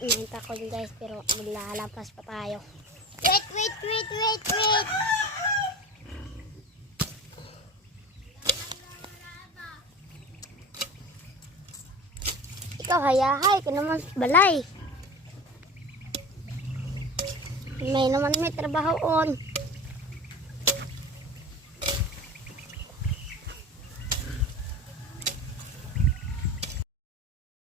Hinihintay ko yun guys, pero maglalampas pa tayo. Wait. Ikaw hayahay ka naman balay. May naman may trabaho on.